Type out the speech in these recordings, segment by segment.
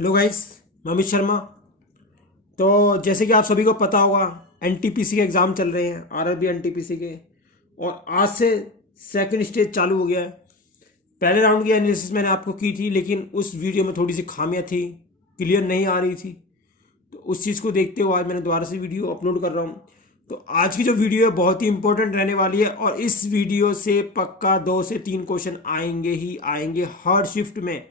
Hello guys, मैं अमित शर्मा। तो जैसे कि आप सभी को पता होगा, एनटीपीसी के एग्ज़ाम चल रहे हैं, आरआरबी एनटीपीसी के। और आज से सेकंड स्टेज चालू हो गया है। पहले राउंड की एनालिसिस मैंने आपको की थी, लेकिन उस वीडियो में थोड़ी सी खामियां थी, क्लियर नहीं आ रही थी। तो उस चीज़ को देखते हुए आज मैंने दोबारा से वीडियो अपलोड कर रहा हूँ। तो आज की जो वीडियो है बहुत ही इंपॉर्टेंट रहने वाली है, और इस वीडियो से पक्का 2 से 3 क्वेश्चन आएंगे ही आएंगे हर शिफ्ट में।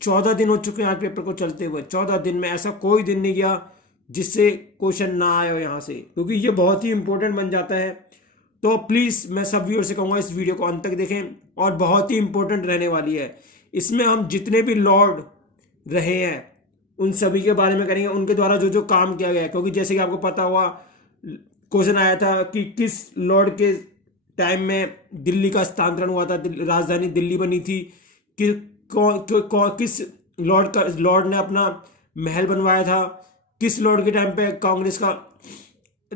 14 दिन हो चुके हैं आज पेपर को चलते हुए। 14 दिन में ऐसा कोई दिन नहीं गया जिससे क्वेश्चन ना आए हो यहाँ से, क्योंकि ये बहुत ही इंपॉर्टेंट बन जाता है। तो प्लीज़ मैं सब व्यूअर से कहूँगा इस वीडियो को अंत तक देखें, और बहुत ही इंपॉर्टेंट रहने वाली है। इसमें हम जितने भी लॉर्ड रहे हैं उन सभी के बारे में करेंगे, उनके द्वारा जो जो काम किया गया है। क्योंकि जैसे कि आपको पता हुआ, क्वेश्चन आया था कि किस लॉर्ड के टाइम में दिल्ली का स्थानांतरण हुआ था, राजधानी दिल्ली बनी थी, कि किस लॉर्ड ने अपना महल बनवाया था, किस लॉर्ड के टाइम पे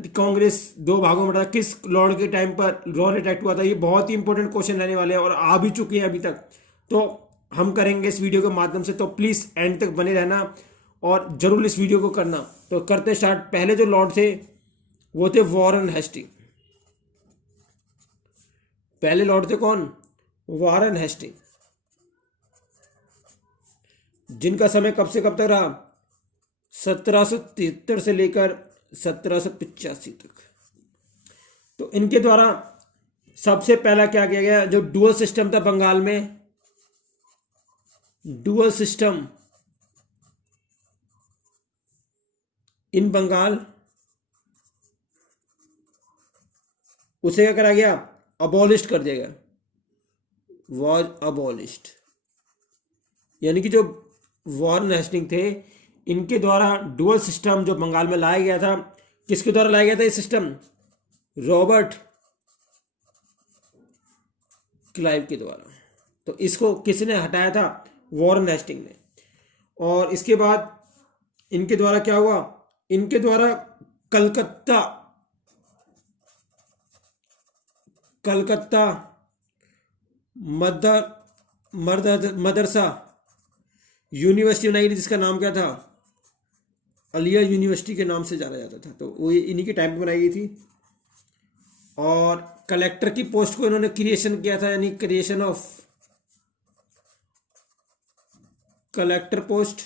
कांग्रेस 2 भागों में बटा, किस लॉर्ड के टाइम पर रॉलेट एक्ट हुआ था। ये बहुत ही इंपॉर्टेंट क्वेश्चन रहने वाले हैं और आ भी चुके हैं अभी तक। तो हम करेंगे इस वीडियो के माध्यम से, तो प्लीज़ एंड तक बने रहना और जरूर इस वीडियो को करना। तो करते स्टार्ट। पहले जो लॉर्ड थे वो थे वॉरेन हेस्टिंग। पहले लॉर्ड थे कौन? वॉरेन हेस्टिंग, जिनका समय कब से कब तक रहा? 1773 से लेकर 1785 तक। तो इनके द्वारा सबसे पहला क्या किया गया? जो डुअल सिस्टम था बंगाल में, डुअल सिस्टम इन बंगाल, उसे क्या करा गया? अबॉलिश कर दिया गया, वॉज अबॉलिश्ड। यानी कि जो वॉरेन हेस्टिंग थे, इनके द्वारा डुअल सिस्टम जो बंगाल में लाया गया था, किसके द्वारा लाया गया था ये सिस्टम? रॉबर्ट क्लाइव के द्वारा। तो इसको किसने हटाया था? वॉरेन हेस्टिंग ने। और इसके बाद इनके द्वारा क्या हुआ? इनके द्वारा कलकत्ता कलकत्ता मदर मदरसा यूनिवर्सिटी बनाई गई, जिसका नाम क्या था? अलिया यूनिवर्सिटी के नाम से जाना जाता था। तो वो इन्हीं के टाइम पे बनाई गई थी। और कलेक्टर की पोस्ट को इन्होंने क्रिएशन किया था, यानी क्रिएशन ऑफ कलेक्टर पोस्ट।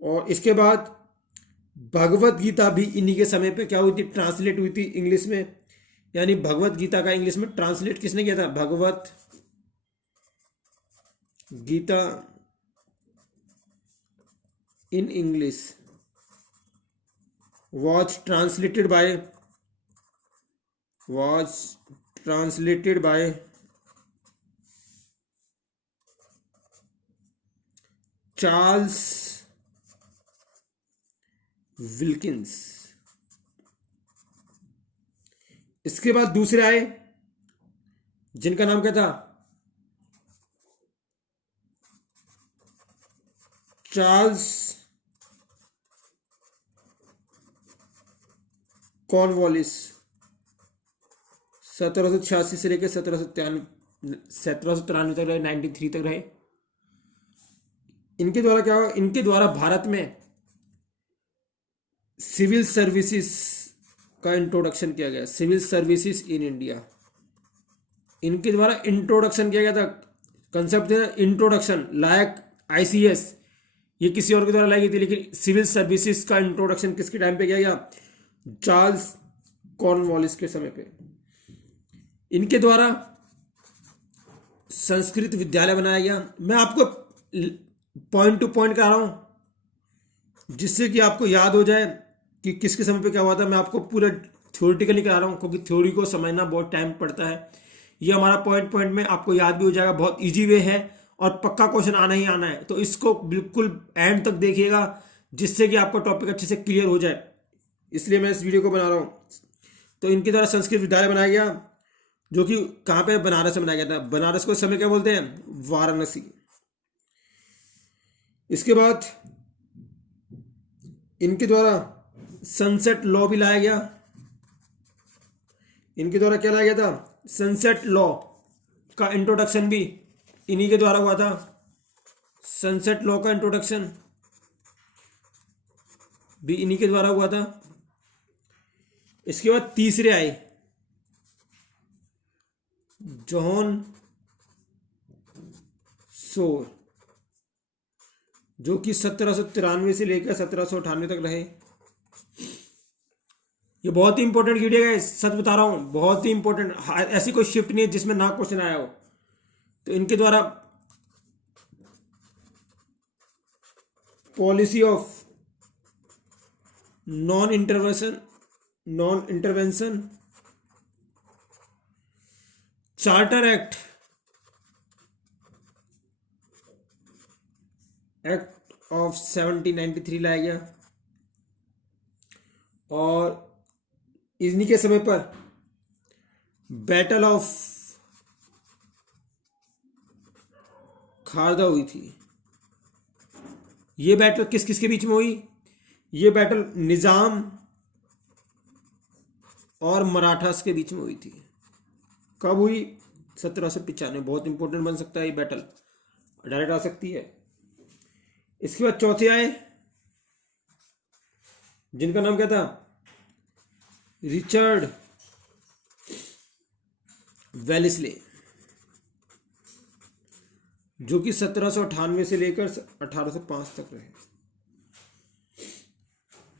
और इसके बाद भगवत गीता भी इन्हीं के समय पे क्या हुई थी? ट्रांसलेट हुई थी इंग्लिश में। यानी भगवत गीता का इंग्लिश में ट्रांसलेट किसने किया था? Bhagavad Gita in English was translated by Charles Wilkins. इसके बाद दूसरे आए, जिनका नाम क्या था? Charles Cornwallis. 1786 से लेकर 1793 तक रहे, 93 तक रहे। इनके द्वारा क्या हुआ? इनके द्वारा भारत में सिविल सर्विसेज का इंट्रोडक्शन किया गया, सिविल सर्विसेज इन इंडिया। इनके द्वारा इंट्रोडक्शन किया गया था। कंसेप्ट था इंट्रोडक्शन, लायक आईसीएस ये किसी और के द्वारा लाई गई थी, लेकिन सिविल सर्विसेज का इंट्रोडक्शन किसके टाइम पे किया गया? चार्ल्स कॉर्नवालिस के समय पे। इनके द्वारा संस्कृत विद्यालय बनाया गया। मैं आपको पॉइंट टू पॉइंट करा रहा हूं, जिससे कि आपको याद हो जाए कि किसके समय पे क्या हुआ था। मैं आपको पूरा थ्योरेटिकली करा रहा हूं, क्योंकि थ्योरी को समझना बहुत टाइम पड़ता है। ये हमारा पॉइंट पॉइंट में आपको याद भी हो जाएगा। बहुत इजी वे है और पक्का क्वेश्चन आना ही आना है। तो इसको बिल्कुल एंड तक देखिएगा, जिससे कि आपका टॉपिक अच्छे से क्लियर हो जाए। इसलिए मैं इस वीडियो को बना रहा हूँ। तो इनके द्वारा संस्कृत विद्यालय बनाया गया, जो कि कहाँ पे? बनारस में बनाया गया था। बनारस को इस समय क्या बोलते हैं? वाराणसी। इसके बाद इनके द्वारा सनसेट लॉ भी लाया गया। इनके द्वारा क्या लाया गया था? सनसेट लॉ का इंट्रोडक्शन भी इन्हीं के द्वारा हुआ था। सनसेट लॉ का इंट्रोडक्शन भी इन्हीं के द्वारा हुआ था। इसके बाद तीसरे आए जॉन सोर, जो कि 1793 से लेकर 1798 तक रहे। ये बहुत ही इंपॉर्टेंट वीडियो है, सच बता रहा हूं, बहुत ही इंपॉर्टेंट। ऐसी कोई शिफ्ट नहीं है जिसमें ना क्वेश्चन आया हो। तो इनके द्वारा policy of non intervention, charter act of 1793 लाया गया, और इन्हीं के समय पर बैटल ऑफ खारदा हुई थी। ये बैटल किस किस के बीच में हुई? ये बैटल निजाम और मराठास के बीच में हुई थी। कब हुई? 1795। बहुत इंपॉर्टेंट बन सकता है ये बैटल, डायरेक्ट आ सकती है। इसके बाद चौथे आए जिनका नाम क्या था? रिचर्ड वेलेस्ले, जो कि 1798 से लेकर 1805 तक रहे।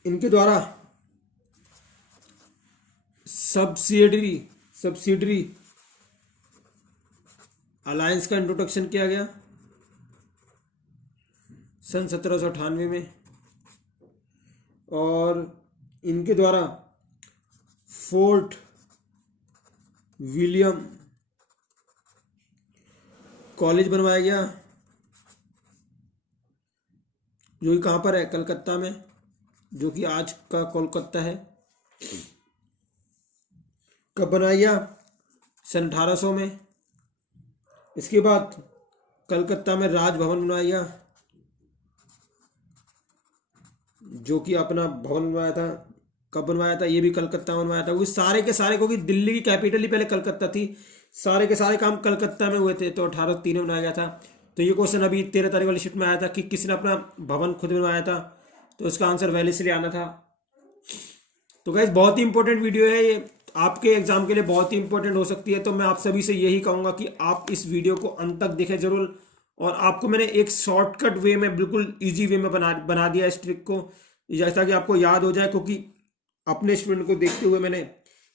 इनके द्वारा सब्सिडरी अलायंस का इंट्रोडक्शन किया गया सन 1798 में, और इनके द्वारा फोर्ट विलियम कॉलेज बनवाया गया, जो कि कहाँ पर है? कलकत्ता में, जो कि आज का कोलकाता है। कब बनाया गया? सन 1800 में। इसके बाद कलकत्ता में राजभवन बनवाया गया, जो कि अपना भवन बनवाया था। कब बनवाया था? ये भी कलकत्ता में बनवाया था, क्योंकि सारे के सारे, क्योंकि दिल्ली की कैपिटल ही पहले कलकत्ता थी, सारे के सारे काम कलकत्ता में हुए थे, तो 1803 में बनाया गया था। तो ये क्वेश्चन अभी 13 तारीख वाली शिफ्ट में आया था कि किसने अपना भवन खुद बनवाया था, तो इसका आंसर वेलेस्ली आना था। तो गाइस बहुत ही इंपॉर्टेंट वीडियो है ये, आपके एग्जाम के लिए बहुत ही इंपॉर्टेंट हो सकती है। तो मैं आप सभी से यही कहूंगा कि आप इस वीडियो को अंत तक देखें जरूर, और आपको मैंने एक शॉर्टकट वे में, बिल्कुल इजी वे में बना दिया इस ट्रिक को, जैसा कि आपको याद हो जाए, क्योंकि अपने स्टूडेंट को देखते हुए मैंने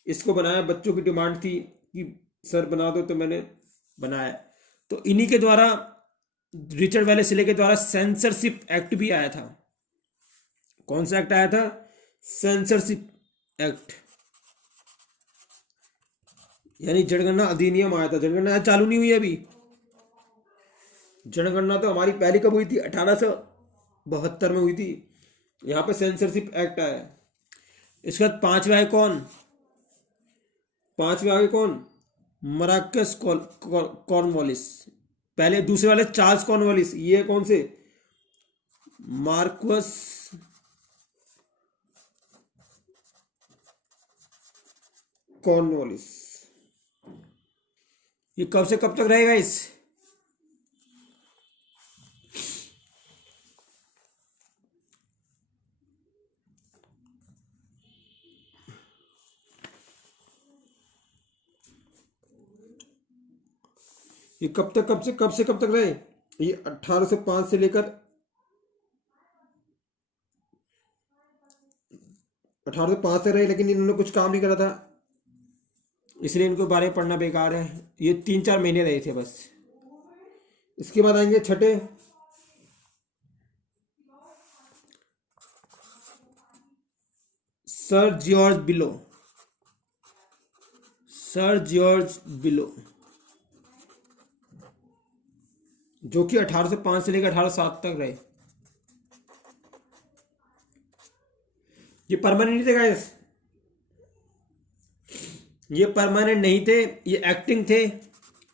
इसको बनाया। बच्चों की डिमांड थी कि सर बना दो, तो मैंने बनाया। तो इन्हीं के द्वारा, रिचर्ड वेलेस्ले के द्वारा सेंसरशिप एक्ट भी आया था। कौन सा एक्ट आया था? सेंसरशिप एक्ट, यानी जनगणना अधिनियम आया था। जनगणना चालू नहीं हुई अभी। जनगणना तो हमारी पहली कब हुई थी? 1872 में हुई थी। यहाँ पे सेंसरशिप एक्ट आया। इसके बाद पांचवा है कौन? पांचवा है कौन? Marrakesh Cornwallis. पहले दूसरे वाले चार्ल्स कॉर्नवालिस, ये कौन से? मार्क्वस कॉर्नवालिस। ये कब से कब तक रहेगा इस? ये कब से कब तक रहे? ये 1805 से लेकर 1805 से रहे, लेकिन इन्होंने कुछ काम नहीं करा था, इसलिए इनको बारे में पढ़ना बेकार है। ये 3-4 महीने रहे थे बस। इसके बाद आएंगे छठे, sir George below. Sir George below, जो कि 1805 से लेकर 1807 तक रहे। ये परमानेंट नहीं थे गाइस, ये परमानेंट नहीं थे, ये एक्टिंग थे,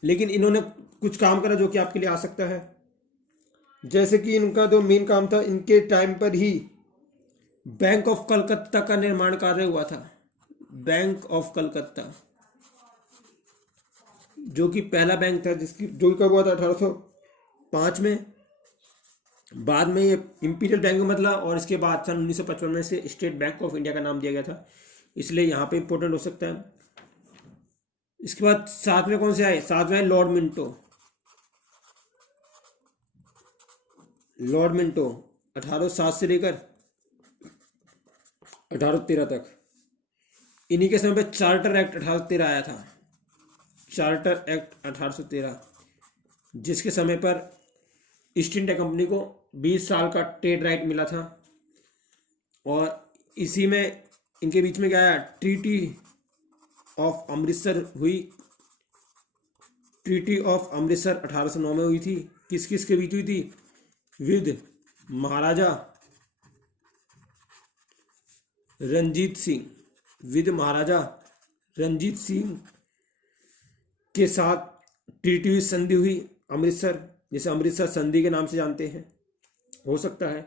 लेकिन इन्होंने कुछ काम करा जो कि आपके लिए आ सकता है। जैसे कि इनका जो मेन काम था, इनके टाइम पर ही बैंक ऑफ कलकत्ता का निर्माण कार्य हुआ था। बैंक ऑफ कलकत्ता, जो कि पहला बैंक था, जिसकी जो कब हुआ था? 1805 में। बाद में ये इंपीरियल बैंक में बदला और इसके बाद सन 1955 में से स्टेट बैंक ऑफ इंडिया का नाम दिया गया था, इसलिए यहाँ पे इंपॉर्टेंट हो सकता है। इसके बाद साथ में कौन से आए, साथ में आए लॉर्ड मिंटो। लॉर्ड मिंटो 1807 से लेकर 1813 तक। इन्हीं के समय पे चार्टर एक्ट 1813 आया था, चार्टर एक्ट 1813, जिसके समय पर ईस्ट इंडिया कंपनी को 20 साल का ट्रेड राइट मिला था। और इसी में इनके बीच में क्या आया, ट्रीटी ऑफ अमृतसर हुई। ट्रीटी ऑफ अमृतसर 1809 में हुई थी। किस किस के बीच हुई थी, विद महाराजा रंजीत सिंह, विद महाराजा रंजीत सिंह के साथ ट्रीटी हुई, संधि हुई अमृतसर, जिसे अमृतसर संधि के नाम से जानते हैं, हो सकता है।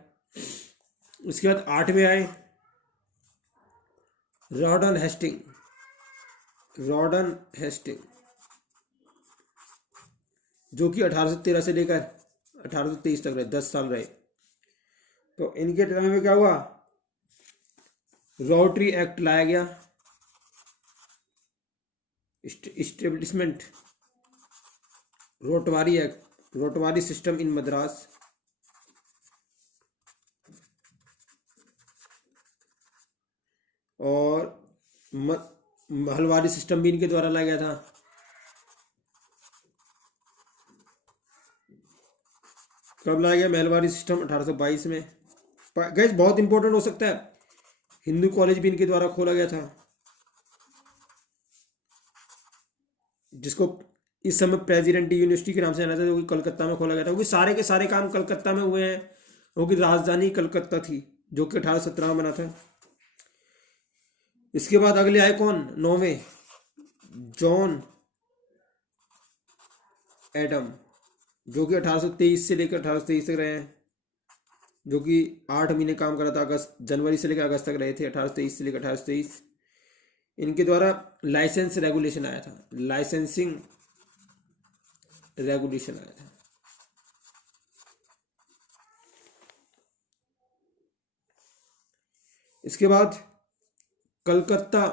उसके बाद 8वें आए रॉर्डन हेस्टिंग। रॉर्डन हेस्टिंग जो कि 1813 से लेकर 1823 तक रहे, 10 साल रहे। तो इनके टाइम में क्या हुआ, रॉटरी एक्ट लाया गया, establishment Ryotwari act, Ryotwari system in Madras. और महलवारी सिस्टम भी इनके द्वारा लाया गया था। कब लाया गया महलवारी सिस्टम, 1822 में। गैस बहुत इंपॉर्टेंट हो सकता है, हिंदू कॉलेज भी इनके द्वारा खोला गया था, जिसको इस समय प्रेसिडेंटी यूनिवर्सिटी के नाम से जाना था, जो कि कलकत्ता में खोला गया था, क्योंकि सारे के सारे काम कलकत्ता में हुए हैं, क्योंकि राजधानी कलकत्ता थी, जो कि 1817 में बना था। इसके बाद अगले आए कौन, 9वें, जॉन एडम, जो कि 1823 से लेकर 1823 तक रहे हैं, जो कि 8 महीने काम करा था, अगस्त जनवरी से लेकर अगस्त तक रहे थे, 1823 से लेकर 1823। इनके द्वारा लाइसेंस रेगुलेशन आया था, लाइसेंसिंग रेगुलेशन आया था। इसके बाद Calcutta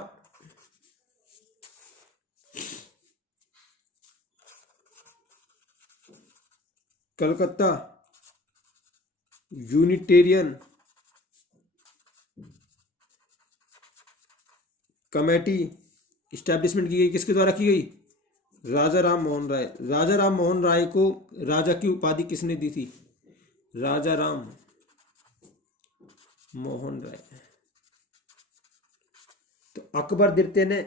Calcutta Unitarian committee establishment की गई, किसके द्वारा की गई, राजा राम मोहन राय। राजा राम मोहन राय को राजा की उपाधि किसने दी थी, राजा राम मोहन राय। तो अकबर द्वितीय ने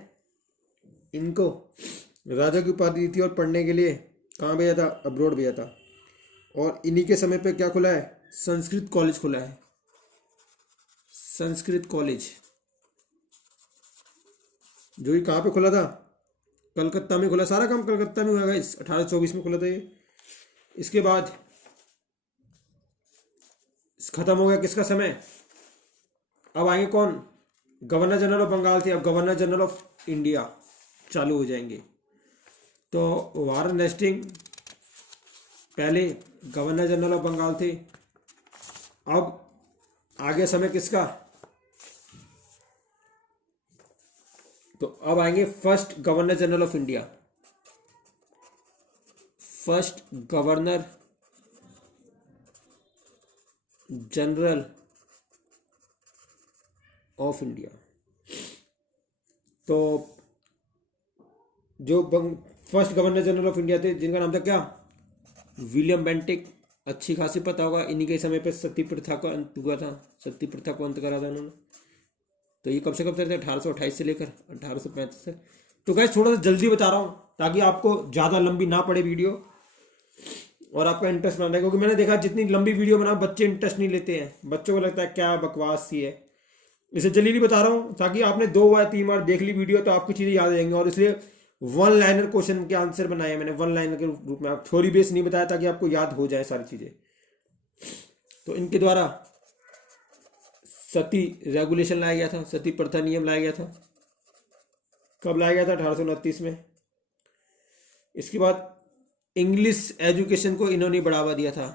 इनको राजा की उपाधि दी थी और पढ़ने के लिए कहाँ भेजा था, अब्रोड भेजा था। और इन्हीं के समय पे क्या खुला है, संस्कृत कॉलेज खुला है, संस्कृत कॉलेज, जो कि कहाँ पे खुला था, कलकत्ता में खुला। सारा काम कलकत्ता में हुआ, इस 1824 में खुला था ये। इसके बाद खत्म हो गया किसका समय, अब आएंगे कौन, गवर्नर जनरल ऑफ बंगाल थे, अब गवर्नर जनरल ऑफ इंडिया चालू हो जाएंगे। तो वारन हेस्टिंग पहले गवर्नर जनरल ऑफ बंगाल थे। अब आगे समय किसका, तो अब आएंगे first governor general of India. First governor general of India. तो जो first governor general of India थे, जिनका नाम था क्या, विलियम बेंटिक। अच्छी खासी पता होगा, इन्हीं के समय पे सती प्रथा का अंत हुआ था, सती प्रथा को अंत करा था उन्होंने। तो ये कब से कब तक थे, 1828 से लेकर 1835 तक। तो गाइस थोड़ा सा जल्दी बता रहा हूँ ताकि आपको ज़्यादा लंबी ना पड़े वीडियो और आपका इंटरेस्ट बना रहे, क्योंकि मैंने देखा जितनी लंबी वीडियो बनाओ बच्चे इंटरेस्ट नहीं लेते हैं, बच्चों को लगता है क्या बकवास सी है। इसे जल्दी बता रहा हूँ ताकि आपने 2 या 3 बार देख ली वीडियो तो आपकी चीज़ें याद रहेंगी। और इसलिए 1 लाइनर क्वेश्चन के आंसर बनाए मैंने, 1 लाइनर के रूप में, आप थ्योरी बेस नहीं बताया ताकि आपको याद हो जाए सारी चीज़ें। तो इनके द्वारा सती रेगुलेशन लाया गया था, सती प्रथा नियम लाया गया था। कब लाया गया था, 1829 में। इसके बाद इंग्लिश एजुकेशन को इन्होंने बढ़ावा दिया था,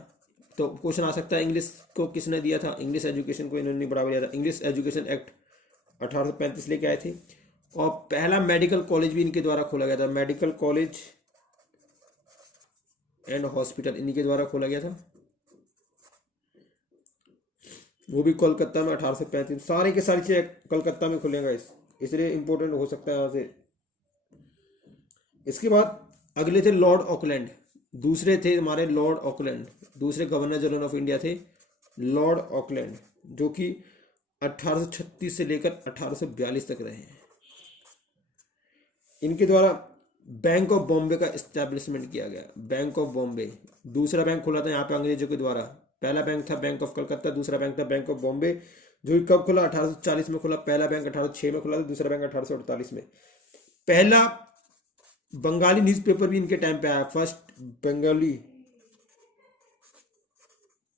तो क्वेश्चन आ सकता है इंग्लिश को किसने दिया था, इंग्लिश एजुकेशन को इन्होंने बढ़ावा दिया था। इंग्लिश एजुकेशन एक्ट 1835 लेके आए थे। और पहला मेडिकल कॉलेज भी इनके द्वारा खोला गया था, मेडिकल कॉलेज एंड हॉस्पिटल इन्हीं के द्वारा खोला गया था, वो भी कोलकाता में 1835। सारे के सारी चीजें कोलकाता में खुलेगा, इसलिए इंपॉर्टेंट हो सकता है यहाँ से। इसके बाद अगले थे लॉर्ड ऑकलैंड, दूसरे थे हमारे लॉर्ड ऑकलैंड, दूसरे गवर्नर जनरल ऑफ इंडिया थे लॉर्ड ऑकलैंड, जो कि 1836 से लेकर 1842 तक रहे हैं। इनके द्वारा बैंक ऑफ बॉम्बे का इस्टेब्लिशमेंट किया गया, बैंक ऑफ बॉम्बे। दूसरा बैंक खुला था यहाँ पे अंग्रेजों के द्वारा, पहला बैंक था बैंक ऑफ कलकत्ता, दूसरा बैंक था बैंक ऑफ बॉम्बे, जो कब खुला 1840 में खुला। पहला बैंक 1806 में खुला था, दूसरा बैंक 1848 में। पहला बंगाली न्यूज़पेपर भी इनके टाइम पे आया, फर्स्ट बंगाली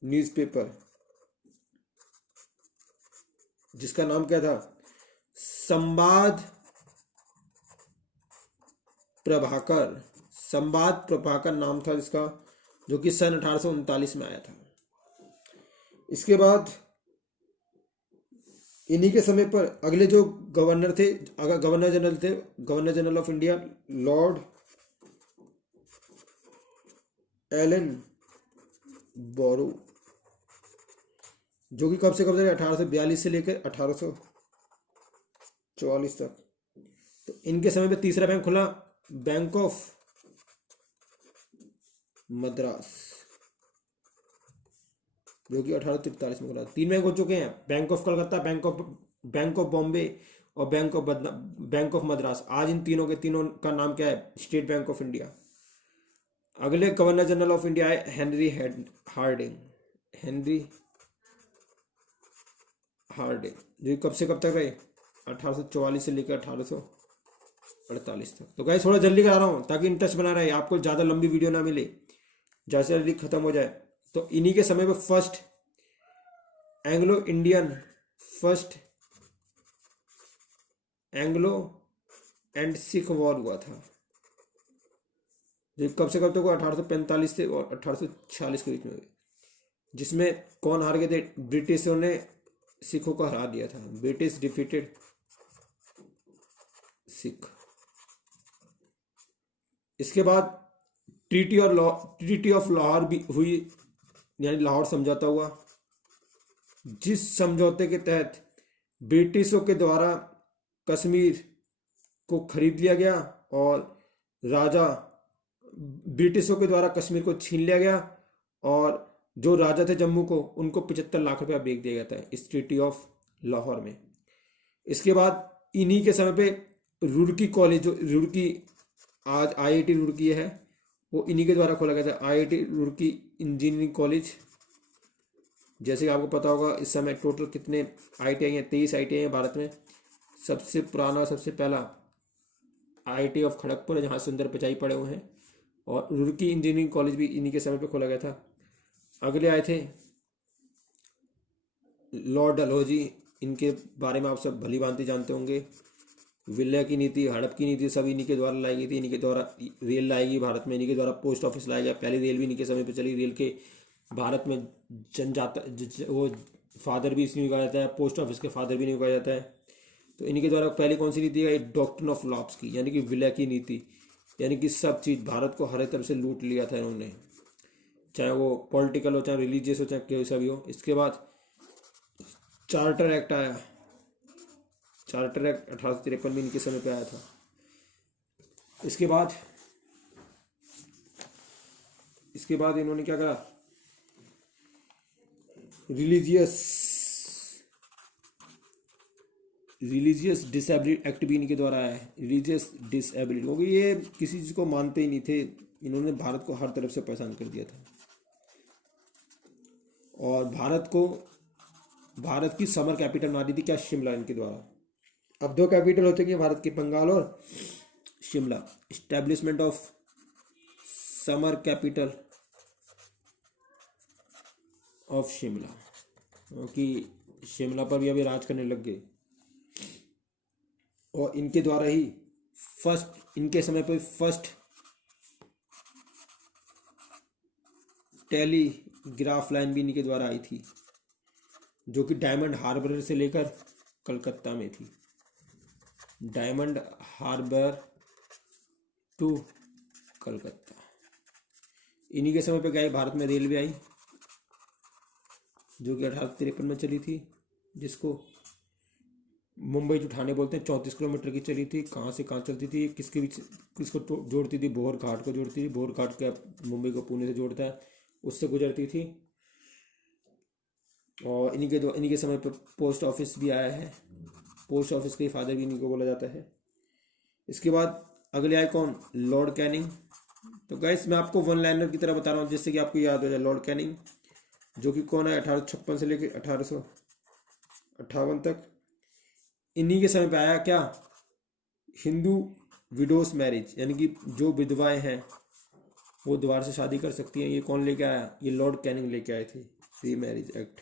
न्यूज़पेपर, जिसका नाम क्या था, संवाद प्रभाकर, संवाद प्रभाकर नाम था इसका, जो कि सन 1839 में आया था। इसके बाद इन्हीं के समय पर अगले जो गवर्नर थे, अगर गवर्नर जनरल थे, governor general of India Lord Ellenborough, जो कि कब से कब तक, 1842 से लेकर 1844 तक। तो इनके समय पे तीसरा बैंक खुला, बैंक ऑफ मद्रास, जो कि 1843 में खुला। 3 बैंक हो चुके हैं, bank of Calcutta, bank of Bombay और बैंक ऑफ मद्रास। आज इन तीनों के तीनों का नाम क्या है, स्टेट बैंक ऑफ इंडिया। अगले गवर्नर जनरल ऑफ इंडिया है हेनरी हार्डिंग, हेनरी हार्डिंग, जो कब से कब तक रहे, 1844 से लेकर 1848 तक। तो गाइस थोड़ा जल्दी करा रहा हूँ ताकि इंटरेस्ट बना रहे, आपको ज़्यादा लंबी वीडियो ना मिले, जैसे जल्दी खत्म हो जाए। तो इन्हीं के समय पे first Anglo and Sikh war हुआ था, जो कब से कब तक हुआ, 1845 से और 1846 के बीच में हुई, जिसमें कौन हार गए थे, ब्रिटिशों ने सिखों को हरा दिया था। British defeated Sikh. इसके बाद ट्रीटी ऑफ लाहौर भी हुई, यानी लाहौर समझौता हुआ, जिस समझौते के तहत ब्रिटिशों के द्वारा कश्मीर को खरीद लिया गया और ब्रिटिशों के द्वारा कश्मीर को छीन लिया गया, और जो राजा थे जम्मू को, उनको 75 लाख रुपया बेच दिया गया था इस ट्रीटी ऑफ लाहौर में। इसके बाद इन्हीं के समय पे रुड़की कॉलेज, जो रुड़की आज IIT रुड़की है, वो इन्हीं के द्वारा खोला गया था, IIT रुड़की इंजीनियरिंग कॉलेज। जैसे कि आपको पता होगा इस समय टोटल कितने IIT हैं, 23 IIT हैं भारत में। सबसे पुराना, सबसे पहला IIT ऑफ खड़गपुर है, जहाँ सुंदर पिचाई पड़े हुए हैं, और रुड़की इंजीनियरिंग कॉलेज भी इन्हीं के समय पे खोला गया था। अगले आए थे लॉर्ड डलहौजी, इनके बारे में आप सब भली भांति जानते होंगे। विलय की नीति, हड़प की नीति सब इन्हीं के द्वारा लाई गई थी। इन्हीं के द्वारा रेल लाई गई भारत में, इन्हीं के द्वारा पोस्ट ऑफिस लाया गया। पहली रेल भी इन्हीं के समय पे चली। रेल के भारत में वो फादर भी इसलिए कहा जाता है, पोस्ट ऑफिस के फादर भी नहीं कहा जाता है। तो इन्हीं के द्वारा पहली कौन सी नीति है, डॉक्ट्रिन ऑफ लॉप्स की, यानी कि विलय की नीति, यानी कि सब चीज़ भारत को हर एक तरफ से लूट लिया था इन्होंने, चाहे वो पॉलिटिकल हो, चाहे रिलीजियस हो, चाहे कोई सा भी हो। इसके बाद चार्टर एक्ट आया, चार्टर एक्ट 1853 में इनके समय पे आया था। इसके बाद इन्होंने क्या करा, रिलीजियस डिसेबिलिटी एक्ट भी इनके द्वारा आया है। रिलीजियस डिसेबिलिटी, क्योंकि ये किसी चीज़ को मानते ही नहीं थे, इन्होंने भारत को हर तरफ से परेशान कर दिया था, और भारत की समर कैपिटल बना दी थी क्या, शिमला, इनके द्वारा। अब 2 कैपिटल हो चुकी है भारत की, बंगाल और Shimla. Establishment of summer capital of Shimla, क्योंकि शिमला पर भी अभी राज करने लग गए, और इनके द्वारा ही इनके समय पर फर्स्ट ग्राफ लाइन भी इन्हीं के द्वारा आई थी, जो कि डायमंड हार्बर से लेकर कलकत्ता में थी। Diamond Harbour to Calcutta. इन्हीं के समय पे क्या आई, भारत में रेलवे आई, जो कि 1853 में चली थी, जिसको मुंबई टू ठाणे बोलते हैं। 34 किलोमीटर की चली थी। कहाँ से कहाँ चलती थी, किसके बीच, किसको जोड़ती थी, भोर घाट को जोड़ती थी। भोर घाट क्या मुंबई को पुणे से जोड़ता है, उससे गुजरती थी। और इन्हीं के समय पे पोस्ट ऑफिस भी आया है। पोस्ट ऑफिस के फादर भी इन्हीं को बोला जाता है। इसके बाद अगले आए कौन, लॉर्ड कैनिंग। तो गाइस मैं आपको वन लाइनर की तरह बता रहा हूँ, जिससे कि आपको याद हो जाए। लॉर्ड कैनिंग जो कि कौन है, 1856 से लेकर 1858 तक। इन्हीं के समय पे आया क्या, हिंदू विडोस मैरिज, यानी कि जो विधवाएं हैं वो दोबारा से शादी कर सकती हैं। ये कौन लेके आया, ये लॉर्ड कैनिंग लेके आए थे। री मैरिज एक्ट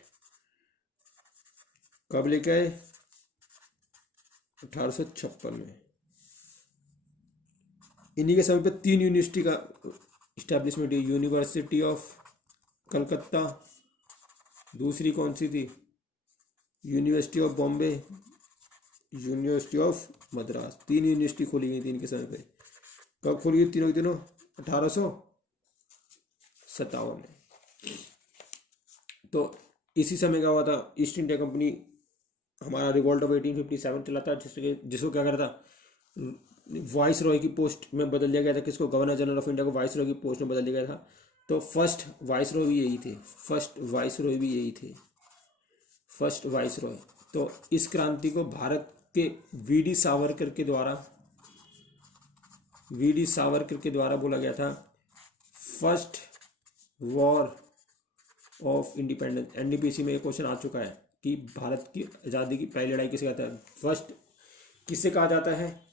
कब लेके आए, 1856 में। इन्हीं के समय पे 3 यूनिवर्सिटी का इस्टेब्लिशमेंट हुई। यूनिवर्सिटी ऑफ कलकत्ता, दूसरी कौन सी थी, university of Bombay, university of Madras. 3 university खोली गई थी इनके समय पे। कब खोली गई तीनों की तीनों, 1857 में। तो इसी समय क्या हुआ था, ईस्ट इंडिया कंपनी, हमारा रिवॉल्ट ऑफ 1857 चला था, जिसको क्या करा था, वाइस रॉय की पोस्ट में बदल दिया गया था। किसको, गवर्नर जनरल ऑफ इंडिया को वाइस रॉय की पोस्ट में बदल दिया गया था। तो फर्स्ट वाइस रॉय भी यही थे। First vice Roy. तो इस क्रांति को भारत के वीडी सावरकर के द्वारा बोला गया था first war of independence. NDPC में ये क्वेश्चन आ चुका है कि भारत की आज़ादी की पहली लड़ाई किसे कहता है, फर्स्ट किससे कहा जाता है।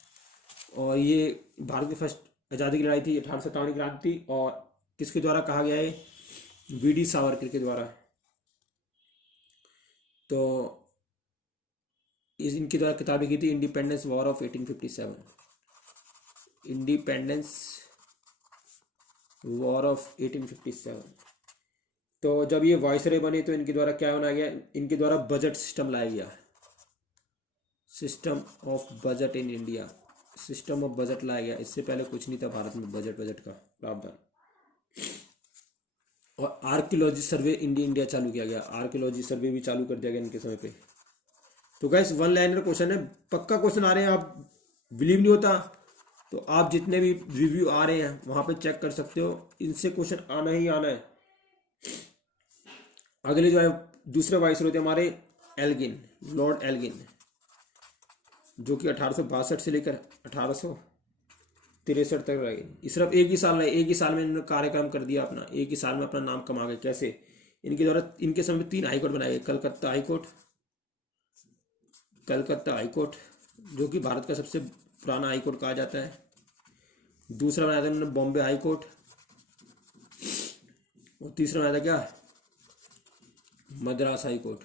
और ये भारत की फर्स्ट आज़ादी की लड़ाई थी 1857 की क्रांति। और किसके द्वारा कहा गया है, वीडी सावरकर के द्वारा। तो इनके द्वारा किताब लिखी थी independence war of 1857। Independence war of 1857। तो जब ये वाइसरॉय बने तो इनके द्वारा क्या बनाया गया, इनके द्वारा बजट सिस्टम लाया गया। System of budget in India, system of budget लाया गया। इससे पहले कुछ नहीं था भारत में बजट का प्रावधान। और आर्कियोलॉजी सर्वे इंडिया चालू किया गया। आर्कियोलॉजी सर्वे भी चालू कर दिया गया इनके समय पे। तो गाइस वन लाइनर क्वेश्चन है, पक्का क्वेश्चन आ रहे हैं। आप बिलीव नहीं होता तो आप जितने भी रिव्यू आ रहे हैं वहां पे चेक कर सकते हो, इनसे क्वेश्चन आना ही आना है। अगले जो है दूसरे वाइसरॉय थे हमारे एल्गिन, लॉर्ड एल्गिन, जो कि 1862 से लेकर 1863 तक रहे। सिर्फ एक ही साल रहे। एक ही साल में इन्होंने कार्यक्रम कर दिया अपना, एक ही साल में अपना नाम कमा गए। कैसे, इनके द्वारा इनके समय 3 हाईकोर्ट बनाए गए। कलकत्ता हाईकोर्ट जो कि भारत का सबसे पुराना हाईकोर्ट कहा जाता है। दूसरा बनाया था इन्होंने बॉम्बे हाईकोर्ट। और तीसरा बनाया था क्या, मद्रास हाईकोर्ट।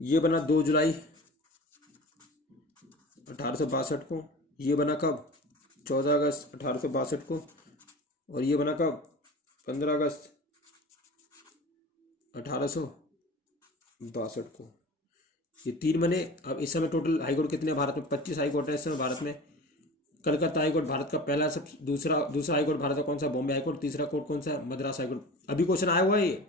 ये बना 2 जुलाई 1862 को। ये बना कब, 14 अगस्त 1862 को। और ये बना कब, 15 अगस्त 1862 को। ये 3 बने। अब इस समय टोटल हाईकोर्ट कितने हैं भारत में, 25 हाईकोर्ट है इस समय भारत में। कलकत्ता हाईकोर्ट भारत का पहला, सब दूसरा हाईकोर्ट भारत का कौन सा, बॉम्बे हाईकोर्ट। तीसरा कोर्ट कौन सा है, मद्रास हाईकोर्ट। अभी क्वेश्चन आया हुआ है ये।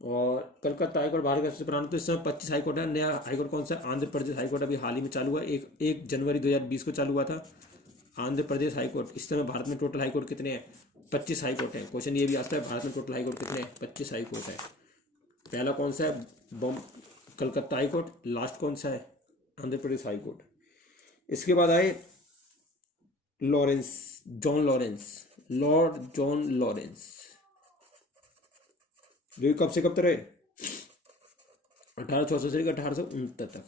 और कलकत्ता हाईकोर्ट भारत का सबसे पुराना। तो इस समय 25 हाईकोर्ट है। नया हाईकोर्ट कौन सा, आंध्र प्रदेश हाईकोर्ट अभी हाल ही में चालू हुआ। 1 जनवरी 2020 को चालू हुआ था आंध्र प्रदेश हाईकोर्ट। इस समय भारत में टोटल हाईकोर्ट कितने हैं, 25 हाईकोर्ट है। क्वेश्चन ये भी आता है भारत में टोटल हाईकोर्ट कितने हैं, 25 हाईकोर्ट है। पहला कौन सा है, कलकत्ता हाईकोर्ट। लास्ट कौन सा है, आंध्र प्रदेश हाईकोर्ट। इसके बाद आए लॉर्ड जॉन लॉरेंस, जो कब से कब तक रहे, 1864 से लेकर 1869 तक।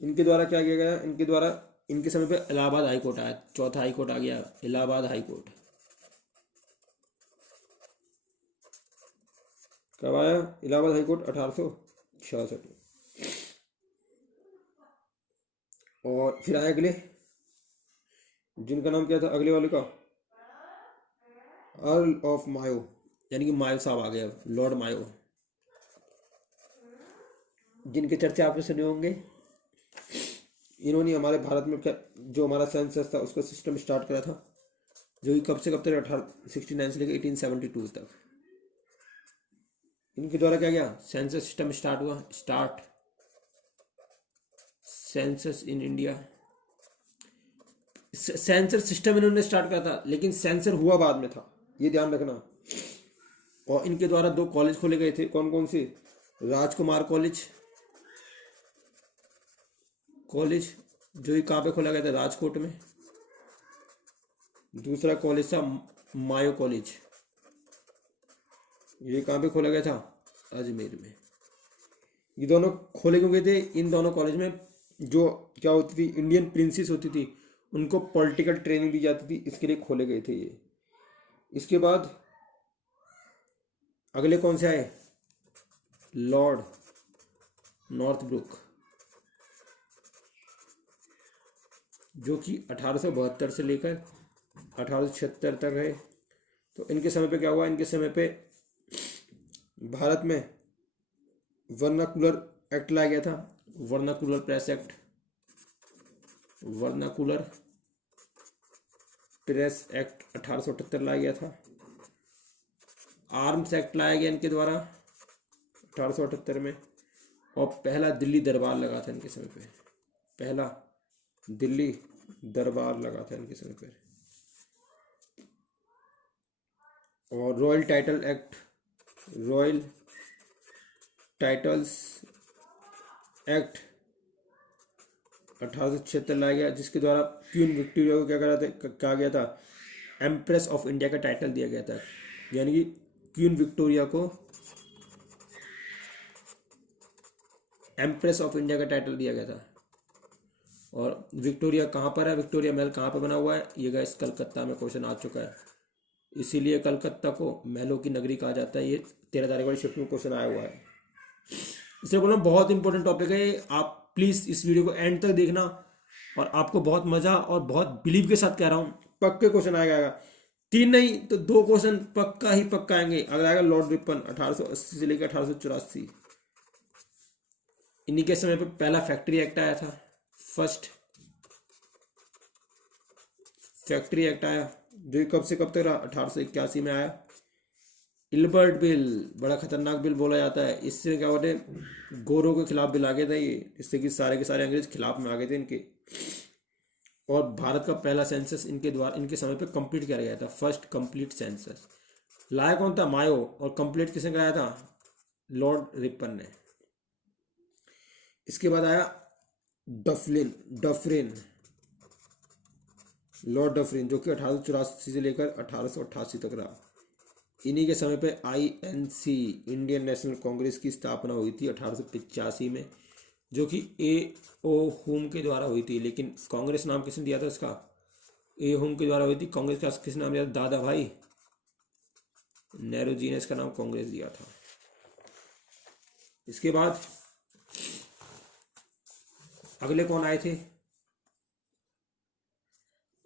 इनके द्वारा क्या किया गया, इनके द्वारा इनके समय पे इलाहाबाद हाईकोर्ट आया। चौथा हाईकोर्ट आ गया इलाहाबाद हाईकोर्ट। कब आया इलाहाबाद हाईकोर्ट, 1866। और फिर आए अगले जिनका नाम क्या था अगले वाले का, अर्ल ऑफ मायो, यानी कि मायो साहब आ गए अब, लॉर्ड मायो, जिनके चर्चे आपने सुने होंगे। इन्होंने हमारे भारत में जो हमारा सेंसस था उसका सिस्टम स्टार्ट करा था, जो कि कब से कब तक, 1869 से लेकर 1872 तक। इनके द्वारा क्या गया, सेंसस सिस्टम स्टार्ट हुआ, start census in India. Sensor system इन्होंने स्टार्ट करा था, लेकिन सेंसर हुआ बाद में था, ये ध्यान रखना। और इनके द्वारा 2 कॉलेज खोले गए थे, कौन कौन से, राजकुमार कॉलेज, जो ही कहाँ पे खोला गया था, राजकोट में। दूसरा कॉलेज था मायो कॉलेज, ये कहाँ पे खोला गया था, अजमेर में। ये दोनों खोले क्यों गए थे, इन दोनों कॉलेज में जो क्या होती थी, इंडियन प्रिंसेस होती थी, उनको पॉलिटिकल ट्रेनिंग दी जाती थी, इसके लिए खोले गए थे ये। इसके बाद अगले कौन से आए, लॉर्ड नॉर्थब्रुक, जो कि 1872 से लेकर 1876 तक रहे। तो इनके समय पे क्या हुआ, इनके समय पे भारत में वर्नाकुलर एक्ट लाया गया था, vernacular press act, vernacular press act 1878 लाया गया था। आर्म्स एक्ट लाया गया इनके द्वारा 1878 में। और पहला दिल्ली दरबार लगा था इनके समय पे, पहला दिल्ली दरबार लगा था इनके समय पे। और royal title act, royal titles act 1876 लाया गया, जिसके द्वारा क्वीन विक्टोरिया को क्या कहा गया था, एम्प्रेस ऑफ इंडिया का टाइटल दिया गया था। यानी कि क्वीन विक्टोरिया को एम्प्रेस ऑफ इंडिया का टाइटल दिया गया था। और विक्टोरिया कहाँ पर है, विक्टोरिया महल कहाँ पर बना हुआ है, ये गाइस कलकत्ता में क्वेश्चन आ चुका है, इसीलिए कलकत्ता को महलों की नगरी कहा जाता है। ये 13 तारीख वाली शिफ्ट में क्वेश्चन आया हुआ है। इसलिए बोला बहुत इंपॉर्टेंट टॉपिक है, आप प्लीज़ इस वीडियो को एंड तक देखना, और आपको बहुत मज़ा और बहुत बिलीव के साथ कह रहा हूँ, पक्के क्वेश्चन आएगा। 3 नहीं तो 2 क्वेश्चन पक्का ही पक्का आएंगे। अगर आएगा लॉर्ड रिपन 1880 से लेकर 1884, इन्हीं के समय पे पहला फैक्ट्री एक्ट आया था, फर्स्ट फैक्ट्री एक्ट आया, जो कब से कब तक रहा, 1881 में आया। इल्बर्ट बिल, बड़ा खतरनाक बिल बोला जाता है, इससे क्या होते हैं, गोरों के खिलाफ बिल आ गया था ये, जिससे कि सारे के सारे अंग्रेज खिलाफ में आ गए थे इनके। और भारत का पहला सेंसस इनके द्वारा, इनके समय पे कंप्लीट किया गया था, फर्स्ट कंप्लीट सेंसस। लाया कौन था, मायो, और कंप्लीट किसने कराया था, लॉर्ड रिपन ने। इसके बाद आया डफरिन, लॉर्ड डफरिन, जो कि 1884 से लेकर 1888 तक रहा। इन्हीं के समय पे INC, इंडियन नेशनल कांग्रेस की स्थापना हुई थी 1885 में, जो कि A.O. होम के द्वारा हुई थी। लेकिन कांग्रेस नाम किसने दिया था इसका, A. होम के द्वारा हुई थी। कांग्रेस का किस नाम दिया था, दादा भाई नेहरू जी ने इसका नाम कांग्रेस दिया था। इसके बाद अगले कौन आए थे,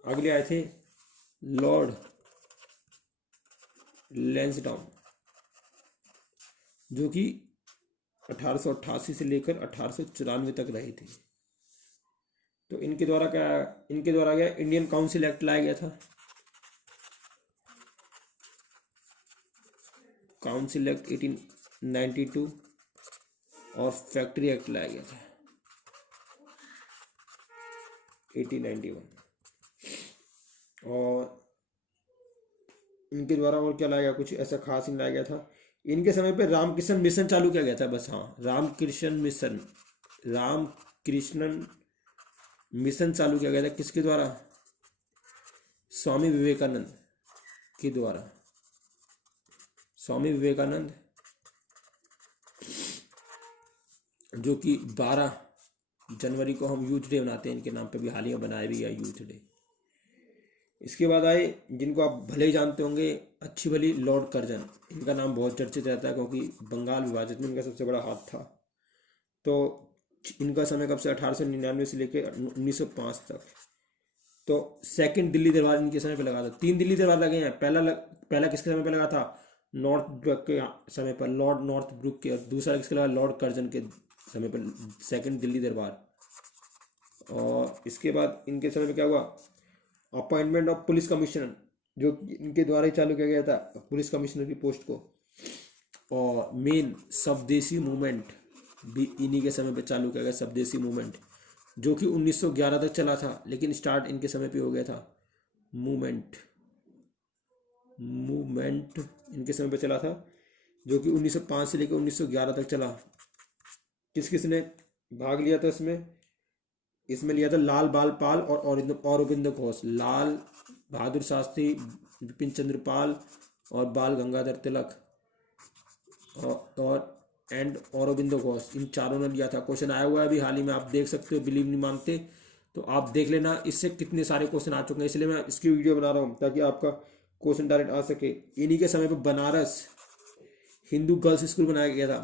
अगले आए थे लॉर्ड लैंसडाउन, जो कि 1888 से लेकर 1894 तक रही थी। तो इनके द्वारा क्या, इनके द्वारा क्या इंडियन काउंसिल एक्ट लाया गया था, काउंसिल एक्ट 1892, और फैक्ट्री एक्ट लाया गया था 1891। और इनके द्वारा और क्या लाया गया, कुछ ऐसा खास नहीं लाया गया था। इनके समय पे रामकृष्ण मिशन चालू किया गया था, बस हाँ, रामकृष्ण मिशन चालू किया गया था, किसके द्वारा, स्वामी विवेकानंद के द्वारा। स्वामी विवेकानंद, जो कि 12 जनवरी को हम यूथ डे मनाते हैं, इनके नाम पे भी हाल ही में बनाया भी गया यूथ डे। इसके बाद आए जिनको आप भले ही जानते होंगे, अच्छी भली लॉर्ड कर्जन, इनका नाम बहुत चर्चित रहता है क्योंकि बंगाल विभाजन में इनका सबसे बड़ा हाथ था। तो इनका समय कब से, 1899 से लेकर 1905 तक। तो सेकंड दिल्ली दरबार इनके समय पे लगा था। 3 दिल्ली दरबार लगे हैं। पहला किसके समय पे लगा था? नॉर्थ ब्रुक के समय पर, लॉर्ड नॉर्थ ब्रुक के। और दूसरा किसके लगा? लॉर्ड कर्जन के समय पर, सेकंड दिल्ली दरबार। और इसके बाद इनके समय पे क्या हुआ? अपॉइंटमेंट ऑफ पुलिस कमिश्नर, जो इनके द्वारा ही चालू किया गया था, पुलिस कमिश्नर की पोस्ट को। और मेन स्वदेशी मूवमेंट भी इन्हीं के समय पे चालू किया गया, स्वदेशी मूवमेंट, जो कि 1911 तक चला था, लेकिन स्टार्ट इनके समय पे हो गया था। मूवमेंट मूवमेंट इनके समय पे चला था, जो कि 1905 से लेकर 1911 तक चला। किस किस ने भाग लिया था इसमें? इसमें लिया था लाल बाल पाल और औरबिंदो घोष। लाल बहादुर शास्त्री, विपिन चंद्र पाल और बाल गंगाधर तिलक और एंड औरबिंदो घोष, इन चारों ने लिया था। क्वेश्चन आया हुआ है अभी हाल ही में, आप देख सकते हो। बिलीव नहीं मानते तो आप देख लेना, इससे कितने सारे क्वेश्चन आ चुके हैं, इसलिए मैं इसकी वीडियो बना रहा हूँ ताकि आपका क्वेश्चन डायरेक्ट आ सके। इन्हीं के समय पे बनारस हिंदू गर्ल्स स्कूल बनाया गया था।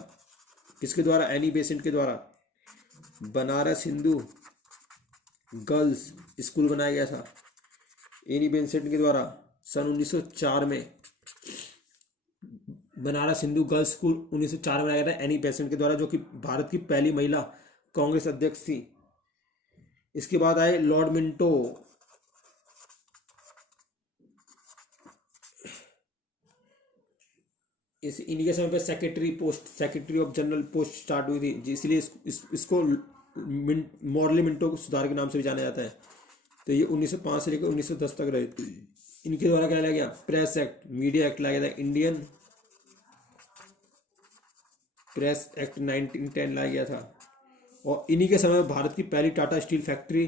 किसके द्वारा? एनी बेसेंट के द्वारा बनारस हिंदू गर्ल्स स्कूल बनाया गया था, एनी बेसेंट के द्वारा। सन 1904 में बनारस हिंदू गर्ल्स स्कूल 1904 में बनाया गया था एनी बेसेंट के द्वारा, जो कि भारत की पहली महिला कांग्रेस अध्यक्ष थी। इसके बाद आए लॉर्ड मिंटो। इन्हीं के समय पे secretary of general post start हुई थी, इसलिए इसको मॉर्ले मिंटो सुधार के नाम से भी जाना जाता है। तो ये 1905 से लेकर 1910 तक रहे। इनके द्वारा क्या लाया गया? प्रेस एक्ट, मीडिया एक्ट लाया गया था। इंडियन प्रेस एक्ट 1910 लाया गया था। और इन्हीं के समय में भारत की पहली टाटा स्टील फैक्ट्री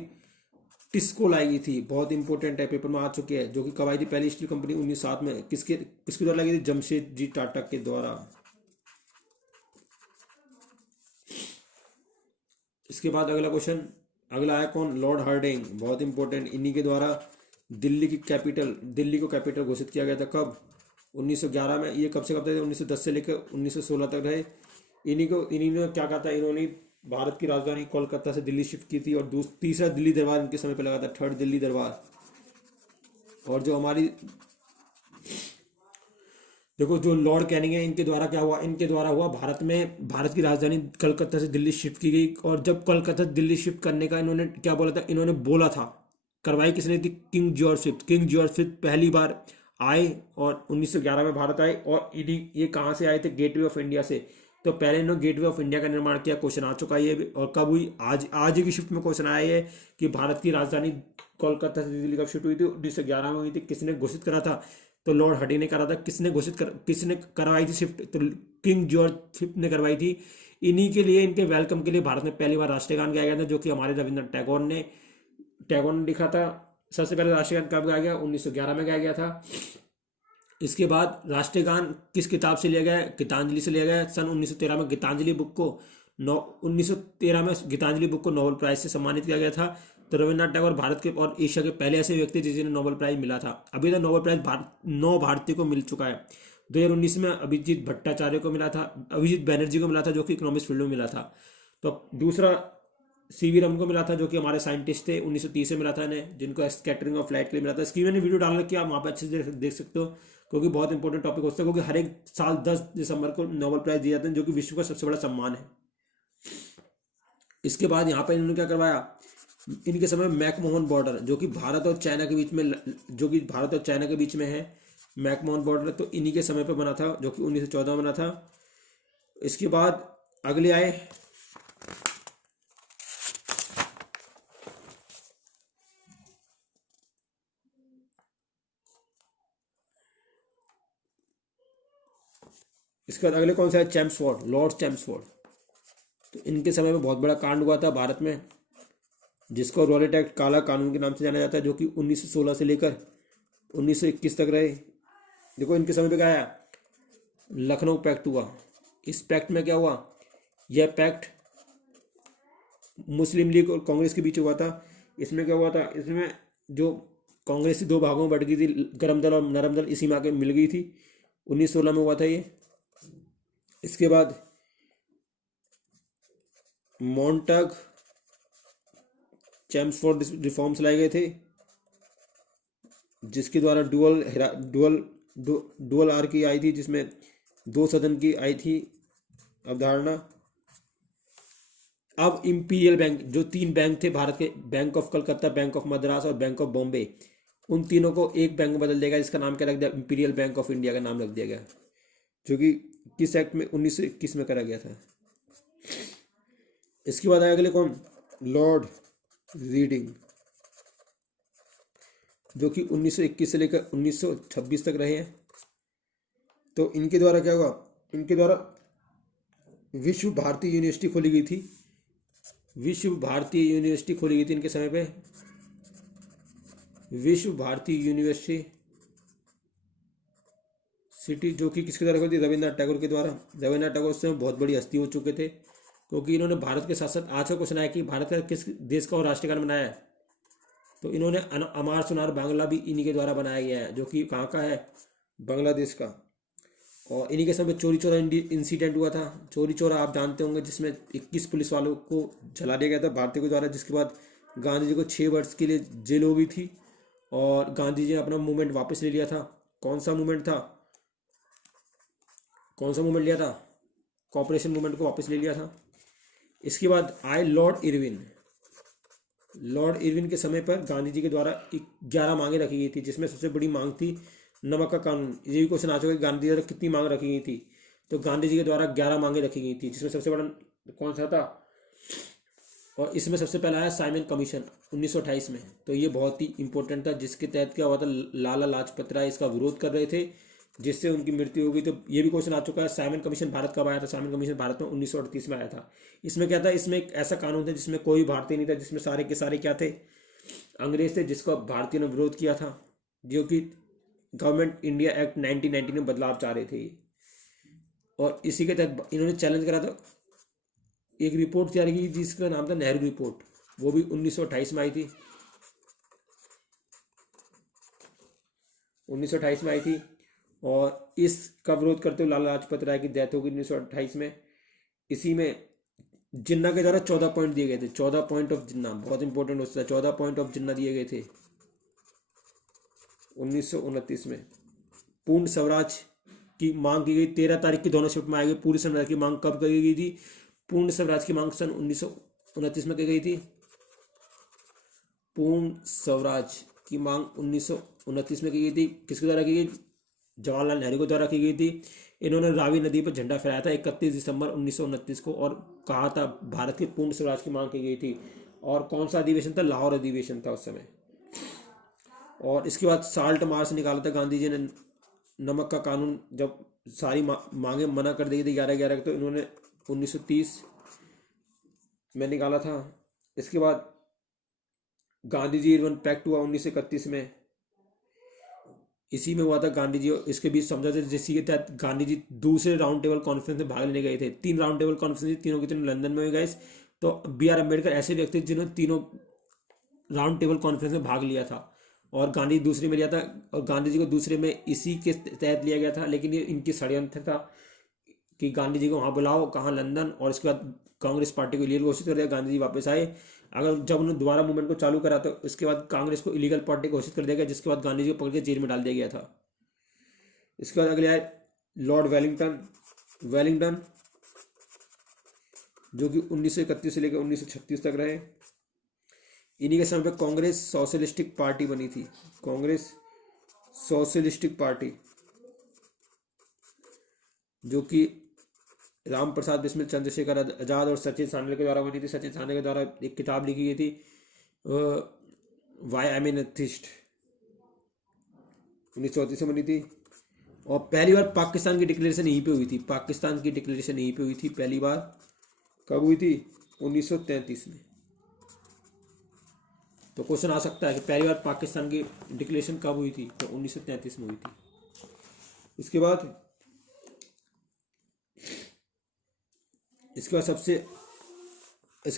टिस्को लाई गई थी। बहुत इंपॉर्टेंट है, पेपर में आ चुकी है। जो कि कब आई थी पहली स्टील कंपनी? 1907 में। किसके द्वारा लाई गई थी? जमशेदजी टाटा के द्वारा। इसके बाद अगला क्वेश्चन, अगला है कौन? लॉर्ड हार्डिंग, बहुत इंपॉर्टेंट। इन्हीं के द्वारा दिल्ली को कैपिटल घोषित किया गया था। कब? 1911 में। ये कब से कब तक? 1910 से लेकर 1916 तक रहे। इन्हीं ने क्या कहा था? इन्होंने भारत की राजधानी कोलकाता से दिल्ली शिफ्ट की थी। और तीसरा दिल्ली दरबार इनके समय पे लगा था, थर्ड दिल्ली दरबार। और जो हमारी देखो, जो लॉर्ड कैनिंग है, इनके द्वारा क्या हुआ? इनके द्वारा हुआ भारत की राजधानी कलकत्ता से दिल्ली शिफ्ट की गई। और जब कलकत्ता से दिल्ली शिफ्ट करने का इन्होंने क्या बोला था? इन्होंने बोला था, करवाई किसने थी? किंग जॉर्ज फिफ्थ पहली बार आए और 1911 में भारत आए। और ये कहाँ से आए थे? गेटवे ऑफ इंडिया से। तो पहले इन्होंने गेटवे ऑफ इंडिया का निर्माण किया। क्वेश्चन आ चुका है ये भी। और कब हुई? आज की शिफ्ट में क्वेश्चन आया है कि भारत की राजधानी कोलकाता से दिल्ली कब शिफ्ट हुई थी? 1911 में हुई थी। किसने घोषित करा था? तो लॉर्ड हार्डिंग ने करा था। किसने करवाई थी शिफ्ट? तो किंग जॉर्ज फिफ्थ ने करवाई थी। इन्हीं के लिए, इनके वेलकम के लिए भारत में पहली बार राष्ट्रीय गान गाया गया था, जो कि हमारे रविंद्रनाथ टैगोर ने लिखा था। सबसे पहले राष्ट्रीय गान कब गाया गया? 1911 में गाया गया था। इसके बाद राष्ट्रीय गान किस किताब से लिया गया है? गीतांजलि से लिया गया है। सन 1913 में गीतांजलि बुक को 1913 में गीतांजलि बुक को नोबेल प्राइज से सम्मानित किया गया था। तो रविन्द्रनाथ टैगोर भारत के और एशिया के पहले ऐसे व्यक्ति जिन्हें नोबेल प्राइज मिला था। अभी तक नोबेल प्राइज 9 भारतीय को मिल चुका है। 2019 में अभिजीत भट्टाचार्य को मिला था, अभिजीत बैनर्जी को मिला था, जो कि इकोनॉमिक्स फील्ड में मिला था। तो दूसरा सीवी रमन को मिला था, जो कि हमारे साइंटिस्ट थे। 1930 में मिला था इन्हें, जिनको स्कैटरिंग ऑफ लाइट के लिए मिला था। इसकी मैंने वीडियो डाल रखी है, आप वहाँ पर अच्छे से देख सकते हो, क्योंकि बहुत इंपॉर्टेंट टॉपिक होता है। क्योंकि हर एक साल 10 दिसंबर को नोबेल प्राइज दिए जाते हैं, जो कि विश्व का सबसे बड़ा सम्मान है। इसके बाद यहाँ पर इन्होंने क्या करवाया? इनके समय मैकमोहन बॉर्डर, जो कि भारत और चाइना के बीच में है, मैकमोहन बॉर्डर, तो इन्हीं के समय पे बना था, जो कि 1914 में बना था। इसके बाद अगले आए इसके बाद अगले कौन सा है? Chelmsford, Lord Chelmsford. तो इनके समय में बहुत बड़ा कांड हुआ था भारत में, जिसको रॉलेट एक्ट, काला कानून के नाम से जाना जाता है, जो कि 1916 से लेकर 1921 तक रहे। देखो इनके समय पे क्या आया? लखनऊ पैक्ट हुआ। इस पैक्ट में क्या हुआ? यह पैक्ट मुस्लिम लीग और कांग्रेस के बीच हुआ था। इसमें क्या हुआ था? इसमें जो कांग्रेस की 2 भागों में बट गई थी, गर्म दल और नरम दल, इसी में आके मिल गई थी। 1916 में हुआ था ये। इसके बाद मॉन्टाग चैम्सफोर्ड रिफॉर्म्स लाए गए थे। जिसके द्वारा डुअल आर की आई थी, जिसमें दो सदन की आई थी अवधारणा। अब इंपीरियल बैंक, जो तीन बैंक थे भारत के, bank of Calcutta, bank of Madras और बैंक ऑफ बॉम्बे, उन तीनों को एक बैंक में बदल दिया गया, जिसका नाम क्या रख दिया, इंपीरियल बैंक ऑफ इंडिया का नाम रख दिया गया, जो कि किस एक्ट में, 1921 में करा गया था। इसके बाद आए अगले कौन, लॉर्ड रीडिंग, जो कि 1921 से लेकर 1926 तक रहे हैं। तो इनके द्वारा क्या हुआ, इनके द्वारा विश्व भारती यूनिवर्सिटी खोली गई थी, विश्व भारती यूनिवर्सिटी खोली गई थी इनके समय पे, विश्व भारती यूनिवर्सिटी सिटी, जो कि किसके द्वारा खोली थी, रविन्द्रनाथ टैगोर के द्वारा। रविन्द्रनाथ टैगोर उस समय बहुत बड़ी हस्ती हो चुके थे, क्योंकि इन्होंने भारत के साथ साथ, आज का क्वेश्चन आया कि भारत का किस देश का और राष्ट्रीय गान बनाया है, तो इन्होंने अमार सुनार बांग्ला भी इन्हीं के द्वारा बनाया गया है, जो कि कहाँ का है, बांग्लादेश का। और इन्हीं के समय चोरी चोरा इंसिडेंट हुआ था, चोरी चोरा आप जानते होंगे, जिसमें 21 पुलिस वालों को जला दिया गया था भारतीयों के द्वारा, जिसके बाद गांधी जी को 6 वर्ष के लिए जेल हो गई थी, और गांधी जी ने अपना मूवमेंट वापस ले लिया था। कौन सा मूवमेंट था, कौन सा मूवमेंट लिया था, कॉपरेशन मूवमेंट को वापस ले लिया था। इसके बाद आए लॉर्ड इरविन। लॉर्ड इरविन के समय पर गांधी जी के द्वारा 11 मांगे रखी गई थी, जिसमें सबसे बड़ी मांग थी नमक का कानून। ये भी क्वेश्चन आ चुका है कि गांधी जी द्वारा कितनी मांग रखी गई थी, तो गांधी जी के द्वारा 11 मांगे रखी गई थी, जिसमें सबसे बड़ा कौन सा था, और इसमें सबसे पहला आया साइमन कमीशन 1928 में। तो ये बहुत ही इंपॉर्टेंट था, जिसके तहत क्या हुआ था, लाला लाजपत राय इसका विरोध कर रहे थे, जिससे उनकी मृत्यु हो गई। तो ये भी क्वेश्चन आ चुका है, साइमन कमीशन भारत कब आया था, साइमन कमीशन भारत में 1938 में आया था। इसमें क्या था, इसमें एक ऐसा कानून था जिसमें कोई भारतीय नहीं था, जिसमें सारे के सारे क्या थे, अंग्रेज थे, जिसको भारतीयों ने विरोध किया था, जो कि गवर्नमेंट इंडिया एक्ट 1919 में बदलाव चाह रहे थे। और इसी के तहत इन्होंने चैलेंज करा था, एक रिपोर्ट तैयार की जिसका नाम था नेहरू रिपोर्ट, वो भी 1928 में आई थी, 1928 में आई थी। और इसका विरोध करते हुए लाला लाजपत राय की डेथ हो गई 1928 में। इसी में जिन्ना के द्वारा 14 पॉइंट दिए गए थे, 14 पॉइंट ऑफ जिन्ना, बहुत इंपॉर्टेंट होता है, 14 पॉइंट ऑफ जिन्ना दिए गए थे 1929 में। पूर्ण स्वराज की मांग की गई, 13 तारीख की दोनों शिफ्ट में आई गई। पूर्ण स्वराज की मांग कब की गई थी, पूर्ण स्वराज की मांग सन 1929 में की गई थी। पूर्ण स्वराज की मांग 1929 में की गई थी, किसके द्वारा की गई, जवाहरलाल नेहरू के द्वारा की गई थी। इन्होंने रावी नदी पर झंडा फहराया था 31 दिसंबर 1929 को, और कहा था भारत के पूर्ण स्वराज की मांग की गई थी। और कौन सा अधिवेशन था, लाहौर अधिवेशन था उस समय। और इसके बाद साल्ट मार्च निकाला था गांधी जी ने, नमक का कानून जब सारी मांगे मना कर दी थी 11-11, तो इन्होंने 1930 में निकाला था। इसके बाद गांधी जी इरविन पैक्ट हुआ 1931 में, इसी में हुआ था गांधी जी इसके बीच समझौते, जिसके तहत गांधी जी दूसरे राउंड टेबल कॉन्फ्रेंस में भाग लेने गए थे। 3 राउंड टेबल कॉन्फ्रेंस, तीनों के तीनों लंदन में हुए गए। तो B.R. अम्बेडकर ऐसे व्यक्ति जिन्होंने तीनों राउंड टेबल कॉन्फ्रेंस में भाग लिया था, और गांधी दूसरे में लिया था, और गांधी जी को दूसरे में इसी के तहत लिया गया था। लेकिन ये इनकी षड्यंत्र था कि गांधी जी को वहाँ बुलाओ, कहाँ, लंदन, और इसके बाद कांग्रेस पार्टी को इलीगल घोषित कर दिया। गांधी जी वापस आए, अगर जब उन्होंने दोबारा मूवमेंट को चालू करा तो इसके बाद कांग्रेस को इलीगल पार्टी घोषित कर दिया गया, जिसके बाद गांधी जी को पकड़ के जेल में डाल दिया गया था। इसके बाद अगले आए लॉर्ड वेलिंगटन, जो कि 1931 से लेकर 1936 तक रहे। इन्हीं के समय पे कांग्रेस सोशलिस्टिक पार्टी बनी थी, कांग्रेस सोशलिस्टिक पार्टी, जो कि राम प्रसाद बिस्मिल, चंद्रशेखर आजाद और सचिन सानडे के द्वारा बनी थी। सचिन सानडे के द्वारा एक किताब लिखी गई थी, why I am an atheist, 1934 में बनी थी। और पहली बार पाकिस्तान की डिक्लेरेशन यहीं पे हुई थी, पाकिस्तान की डिक्लेरेशन यहीं पे हुई थी पहली बार। कब हुई थी, 1933 में। तो क्वेश्चन आ सकता है कि पहली बार पाकिस्तान की डिक्लेरेशन कब हुई थी, तो 1933 में हुई थी। इसके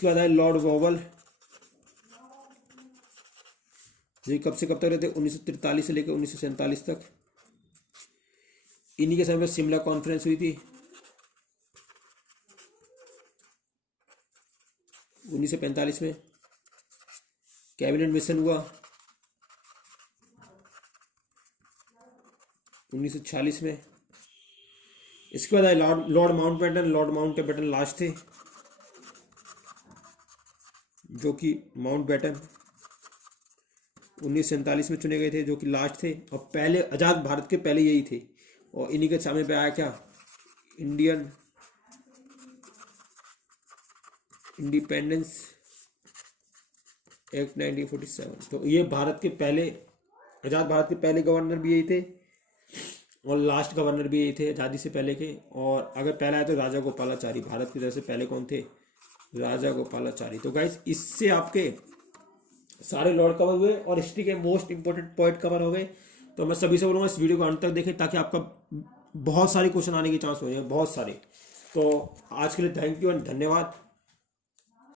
बाद आए लॉर्ड वॉवल, जो कब से कब तक रहते, 1943 से लेकर 1947 तक। इन्हीं के समय पर शिमला कॉन्फ्रेंस हुई थी 1945 में। कैबिनेट मिशन हुआ 1946 में। इसके बाद आए Lord Mountbatten. Lord Mountbatten last थे, जो कि माउंटबेटन 1947 में चुने गए थे, जो कि लास्ट थे और पहले आज़ाद भारत के पहले यही थे। और इन्हीं के सामने पे आया क्या, इंडियन इंडिपेंडेंस एक्ट 1947। तो ये भारत के पहले, आज़ाद भारत के पहले गवर्नर भी यही थे और लास्ट गवर्नर भी यही थे आज़ादी से पहले के। और अगर पहला है तो राजा गोपालाचारी, भारत की तरफ से पहले कौन थे, राजा गोपालाचारी। तो गाइस इससे आपके सारे लॉर्ड कवर हुए और हिस्ट्री के मोस्ट इंपॉर्टेंट पॉइंट कवर हो गए। तो मैं सभी से बोलूँगा इस वीडियो को अंत तक देखें, ताकि आपका बहुत सारे क्वेश्चन आने के चांस हो जाए, बहुत सारे। तो आज के लिए थैंक यू एंड धन्यवाद।